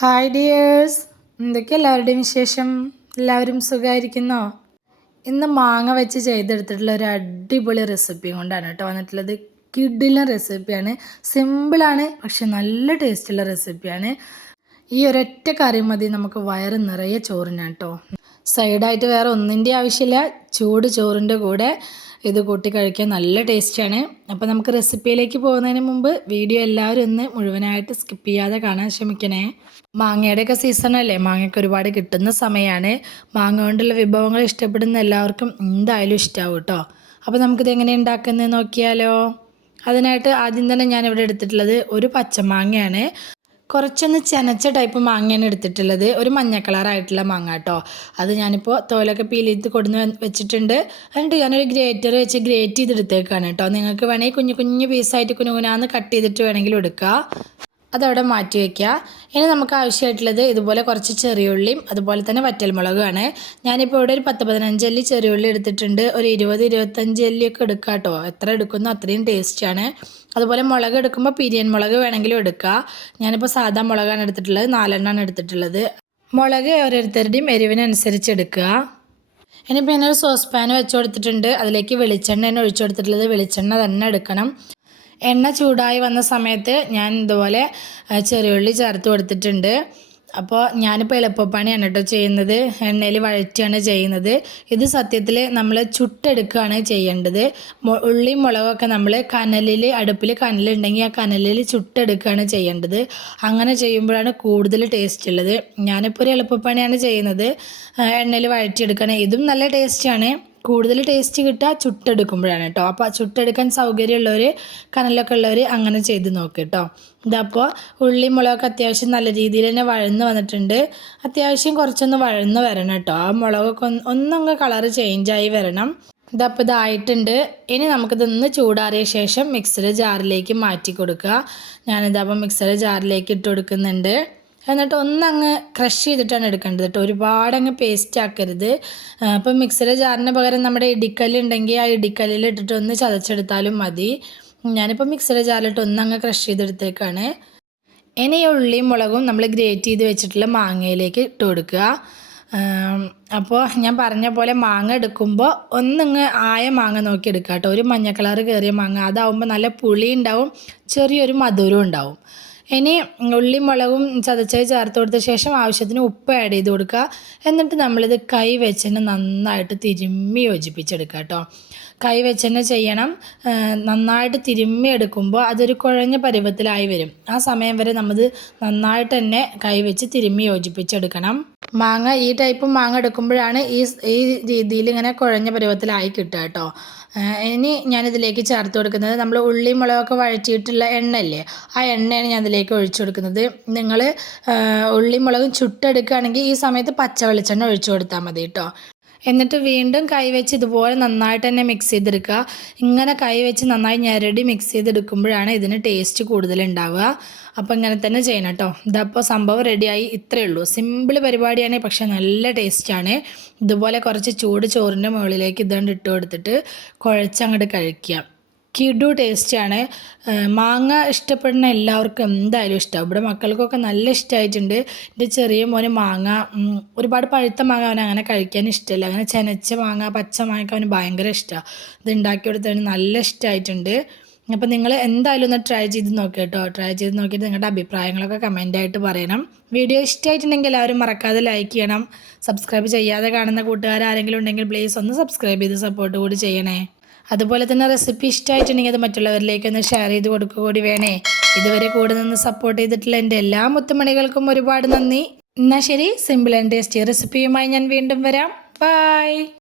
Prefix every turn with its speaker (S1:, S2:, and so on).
S1: Hi dears എന്തൊക്കെ എല്ലാവരുടെയും വിശേഷം? എല്ലാവരും സുഖമായിരിക്കുന്നോ ഇന്ന് മാങ്ങ വെച്ച് ചെയ്തെടുത്തിട്ടുള്ള ഒരു അടിപൊളി റെസിപ്പി കൊണ്ടാണ് കേട്ടോ വന്നിട്ടുള്ളത്. കിഡിലെ റെസിപ്പിയാണ് സിമ്പിളാണ് പക്ഷെ നല്ല ടേസ്റ്റുള്ള റെസിപ്പിയാണ് ഈ ഒരൊറ്റ കറി മതി. നമുക്ക് വയറ് നിറയെ ചോറിനാണ് കേട്ടോ സൈഡായിട്ട് വേറെ ഒന്നിന്റെ ആവശ്യമില്ല. ചൂട് ചോറിന്റെ കൂടെ ഇത് കൂട്ടി കഴിക്കാൻ നല്ല ടേസ്റ്റാണ്. അപ്പോൾ നമുക്ക് റെസിപ്പിയിലേക്ക് പോകുന്നതിന് മുമ്പ് വീഡിയോ എല്ലാവരും ഒന്ന് മുഴുവനായിട്ട് സ്കിപ്പ് ചെയ്യാതെ കാണാൻ ശ്രമിക്കണേ. മാങ്ങയുടെയൊക്കെ സീസണല്ലേ മാങ്ങയ്ക്ക് ഒരുപാട് കിട്ടുന്ന സമയമാണ് മാങ്ങ കൊണ്ടുള്ള വിഭവങ്ങൾ ഇഷ്ടപ്പെടുന്ന എല്ലാവർക്കും എന്തായാലും ഇഷ്ടമാവും കേട്ടോ. അപ്പോൾ നമുക്കിത് എങ്ങനെ ഉണ്ടാക്കുന്നത് നോക്കിയാലോ. അതിനായിട്ട് ആദ്യം തന്നെ ഞാനിവിടെ എടുത്തിട്ടുള്ളത് ഒരു പച്ചമാങ്ങയാണ്. കുറച്ചൊന്ന് ചെനച്ച ടൈപ്പ് മാങ്ങയാണ് എടുത്തിട്ടുള്ളത്. ഒരു മഞ്ഞ കളറായിട്ടുള്ള മാങ്ങ കേട്ടോ അത് ഞാനിപ്പോൾ തോലൊക്കെ പീൽ ചെയ്ത് കൊടുന്ന് വെച്ചിട്ടുണ്ട്. എന്നിട്ട് ഞാനൊരു ഗ്രേറ്റർ വെച്ച് ഗ്രേറ്റ് ചെയ്തെടുത്തേക്കാണ് കേട്ടോ നിങ്ങൾക്ക് വേണമെങ്കിൽ കുഞ്ഞു കുഞ്ഞു പീസായിട്ട് കുനുകുനാന്ന് കട്ട് ചെയ്തിട്ട് വേണമെങ്കിലും എടുക്കുക അതവിടെ മാറ്റി വയ്ക്കുക ഇനി നമുക്ക് ആവശ്യമായിട്ടുള്ളത് ഇതുപോലെ കുറച്ച് ചെറിയുള്ളിയും അതുപോലെ തന്നെ വറ്റൽമുളകുമാണ്. ഞാനിപ്പോൾ ഇവിടെ ഒരു പത്ത് പതിനഞ്ച് അല്ലി ചെറിയുള്ളി എടുത്തിട്ടുണ്ട്. ഒരു ഇരുപത് ഇരുപത്തഞ്ച് അല്ലിയൊക്കെ എടുക്കുക കേട്ടോ. എത്ര എടുക്കുന്നോ അത്രയും ടേസ്റ്റാണ് അതുപോലെ മുളക് എടുക്കുമ്പോൾ പിരിയൻ മുളക് വേണമെങ്കിലും എടുക്കുക ഞാനിപ്പോൾ സാധാ മുളകാണ് എടുത്തിട്ടുള്ളത്. നാലെണ്ണമാണ് എടുത്തിട്ടുള്ളത്. മുളക് ഓരോരുത്തരുടെയും എരിവിനനുസരിച്ച് എടുക്കുക. ഇനിയിപ്പോൾ ഞാനൊരു സോസ് പാൻ വെച്ച് കൊടുത്തിട്ടുണ്ട്. അതിലേക്ക് വെളിച്ചെണ്ണ തന്നെ ഒഴിച്ചു കൊടുത്തിട്ടുള്ളത്. വെളിച്ചെണ്ണ തന്നെ എടുക്കണം. എണ്ണ ചൂടായി വന്ന സമയത്ത് ഞാൻ ഇതുപോലെ ചെറിയുള്ളി ചേർത്ത് കൊടുത്തിട്ടുണ്ട്. അപ്പോൾ ഞാനിപ്പോൾ എളുപ്പപ്പണിയാണ് കേട്ടോ ചെയ്യുന്നത്. എണ്ണയിൽ വഴറ്റിയാണ് ചെയ്യുന്നത്. ഇത് സത്യത്തിൽ നമ്മൾ ചുട്ടെടുക്കുകയാണ് ചെയ്യേണ്ടത്. ഉള്ളി മുളകൊക്കെ നമ്മൾ കനലിൽ അടുപ്പിൽ കനലുണ്ടെങ്കിൽ ആ കനലിൽ ചുട്ടെടുക്കുകയാണ് ചെയ്യേണ്ടത്. അങ്ങനെ ചെയ്യുമ്പോഴാണ് കൂടുതൽ ടേസ്റ്റ് ഉള്ളത്. ഞാനിപ്പോൾ ഒരു എളുപ്പപ്പണിയാണ് ചെയ്യുന്നത്. എണ്ണയിൽ വഴറ്റിയെടുക്കുകയാണ് ഇതും നല്ല ടേസ്റ്റാണ് കൂടുതൽ ടേസ്റ്റ് കിട്ടുക ചുട്ടെടുക്കുമ്പോഴാണ് കേട്ടോ. അപ്പോൾ ചുട്ടെടുക്കാൻ സൗകര്യമുള്ളവർ കനലൊക്കെ ഉള്ളവർ അങ്ങനെ ചെയ്ത് നോക്ക് കേട്ടോ. ഇതപ്പോൾ ഉള്ളി മുളകൊക്കെ അത്യാവശ്യം നല്ല രീതിയിൽ തന്നെ വഴന്ന് വന്നിട്ടുണ്ട്. അത്യാവശ്യം കുറച്ചൊന്ന് വഴന്ന് വരണം കേട്ടോ. ആ മുളകൊക്കെ ഒന്ന് ഒന്നങ്ങ് കളറ് ചേഞ്ചായി വരണം. ഇതപ്പോൾ ഇതായിട്ടുണ്ട്. ഇനി നമുക്കിതൊന്ന് ചൂടാറിയ ശേഷം മിക്സറ് ജാറിലേക്ക് മാറ്റി കൊടുക്കുക. ഞാനിതപ്പോൾ മിക്സറ് ജാറിലേക്ക് ഇട്ട് കൊടുക്കുന്നുണ്ട്. എന്നിട്ട് ഒന്നങ്ങ് ക്രഷ് ചെയ്തിട്ടാണ് എടുക്കേണ്ടത് കേട്ടോ. ഒരുപാട് അങ്ങ് പേസ്റ്റ് ആക്കരുത് അപ്പം മിക്സിയുടെ ജാറിന് പകരം നമ്മുടെ ഇടിക്കല്ല് ഉണ്ടെങ്കിൽ ആ ഇടിക്കല്ലിൽ ഇട്ടിട്ട് ഒന്ന് ചതച്ചെടുത്താലും മതി. ഞാനിപ്പോൾ മിക്സിയുടെ ജാറിലിട്ട് ഒന്നങ്ങ് ക്രഷ് ചെയ്തെടുത്തേക്കാണ്. ഇനി ഉള്ളിയും മുളകും നമ്മൾ ഗ്രേറ്റ് ചെയ്ത് വെച്ചിട്ടുള്ള മാങ്ങയിലേക്ക് ഇട്ട് കൊടുക്കുക. അപ്പോൾ ഞാൻ പറഞ്ഞ പോലെ മാങ്ങ എടുക്കുമ്പോൾ ഒന്നിങ്ങ് ആയ മാങ്ങ നോക്കി എടുക്കുക കേട്ടോ. ഒരു മഞ്ഞ കളർ കയറിയ മാങ്ങ. അതാവുമ്പോൾ നല്ല പുളി ഉണ്ടാവും ചെറിയൊരു മധുരവും ഉണ്ടാവും. ഇനി ഉള്ളി മുളകും ചതച്ചായി ചേർത്ത് കൊടുത്ത ശേഷം ആവശ്യത്തിന് ഉപ്പ് ആഡ് ചെയ്ത് കൊടുക്കുക. എന്നിട്ട് നമ്മളിത് കൈ വെച്ചെന്നെ നന്നായിട്ട് തിരുമ്മി യോജിപ്പിച്ചെടുക്കുക കേട്ടോ കൈ വെച്ചെന്നെ ചെയ്യണം. നന്നായിട്ട് തിരുമ്മി എടുക്കുമ്പോൾ അതൊരു കുഴഞ്ഞ പരുവത്തിലായി വരും. ആ സമയം വരെ നമ്മൾ നന്നായിട്ട് തന്നെ കൈ വെച്ച് തിരുമ്മി യോജിപ്പിച്ചെടുക്കണം. മാങ്ങ ഈ ടൈപ്പ് മാങ്ങ എടുക്കുമ്പോഴാണ് ഈ ഈ രീതിയിൽ ഇങ്ങനെ കുഴഞ്ഞ പരുവത്തിലായി കിട്ടുക കേട്ടോ ഇനി ഞാനിതിലേക്ക് ചേർത്ത് കൊടുക്കുന്നത് നമ്മൾ ഉള്ളി മുളകൊക്കെ വഴറ്റിയിട്ടുള്ള എണ്ണയല്ലേ ആ എണ്ണയാണ് ഞാൻ ഇതിലേക്ക് ഒഴിച്ചു കൊടുക്കുന്നത്. നിങ്ങൾ ഉള്ളി മുളകും ചുട്ടെടുക്കുകയാണെങ്കിൽ ഈ സമയത്ത് പച്ച വെളിച്ചെണ്ണ ഒഴിച്ചു കൊടുത്താൽ മതി കേട്ടോ. എന്നിട്ട് വീണ്ടും കൈവച്ച് ഇതുപോലെ നന്നായിട്ട് തന്നെ മിക്സ് ചെയ്തെടുക്കുക. ഇങ്ങനെ കൈവച്ച് നന്നായി ഞെരടി മിക്സ് ചെയ്തെടുക്കുമ്പോഴാണ് ഇതിന് ടേസ്റ്റ് കൂടുതൽ ഉണ്ടാവുക അപ്പോൾ ഇങ്ങനെ തന്നെ ചെയ്യണം കേട്ടോ. ഇതപ്പോൾ സംഭവം റെഡിയായി ഇത്രയേ ഉള്ളൂ. സിമ്പിൾ പരിപാടിയാണ് പക്ഷേ നല്ല ടേസ്റ്റാണ് ഇതുപോലെ കുറച്ച് ചൂട് ചോറിന്റെ മുകളിലേക്ക് ഇതുകൊണ്ട് ഇട്ട് കൊടുത്തിട്ട് കുഴച്ചങ്ങോട്ട് കഴിക്കുക. കിഡു ടേസ്റ്റാണ് മാങ്ങ ഇഷ്ടപ്പെടുന്ന എല്ലാവർക്കും എന്തായാലും ഇഷ്ടമാവും ഇവിടെ മക്കൾക്കൊക്കെ നല്ല ഇഷ്ടമായിട്ടുണ്ട് എന്റെ ചെറിയ മോന് മാങ്ങ ഒരുപാട് പഴുത്ത മാങ്ങ അവൻ അങ്ങനെ കഴിക്കാൻ ഇഷ്ടമില്ല. അങ്ങനെ ചെനച്ച മാങ്ങ പച്ച മാങ്ങയൊക്കെ അവന് ഭയങ്കര ഇഷ്ടമാണ് ഇത് ഉണ്ടാക്കി കൊടുത്തതിന് നല്ല ഇഷ്ടമായിട്ടുണ്ട് അപ്പോൾ നിങ്ങൾ എന്തായാലും ഒന്ന് ട്രൈ ചെയ്ത് നോക്കുക കേട്ടോ. ട്രൈ ചെയ്ത് നോക്കിയിട്ട് നിങ്ങളുടെ അഭിപ്രായങ്ങളൊക്കെ കമന്റായിട്ട് പറയണം. വീഡിയോ ഇഷ്ടമായിട്ടുണ്ടെങ്കിൽ എല്ലാവരും മറക്കാതെ ലൈക്ക് ചെയ്യണം. സബ്സ്ക്രൈബ് ചെയ്യാതെ കാണുന്ന കൂട്ടുകാർ ആരെങ്കിലും ഉണ്ടെങ്കിൽ പ്ലീസ് ഒന്ന് സബ്സ്ക്രൈബ് ചെയ്ത് സപ്പോർട്ട് കൂടി ചെയ്യണേ. അതുപോലെ തന്നെ റെസിപ്പി ഇഷ്ടമായിട്ടുണ്ടെങ്കിൽ അത് മറ്റുള്ളവരിലേക്ക് ഒന്ന് ഷെയർ ചെയ്ത് കൊടുക്കുക കൂടി വേണേ. ഇതുവരെ കൂടെ നിന്ന് സപ്പോർട്ട് ചെയ്തിട്ടുള്ള എന്റെ എല്ലാ മുത്തുമണികൾക്കും ഒരുപാട് നന്ദി. എന്നാൽ ശരി സിമ്പിൾ ആൻഡ് ടേസ്റ്റി റെസിപ്പിയുമായി ഞാൻ വീണ്ടും വരാം. ബൈ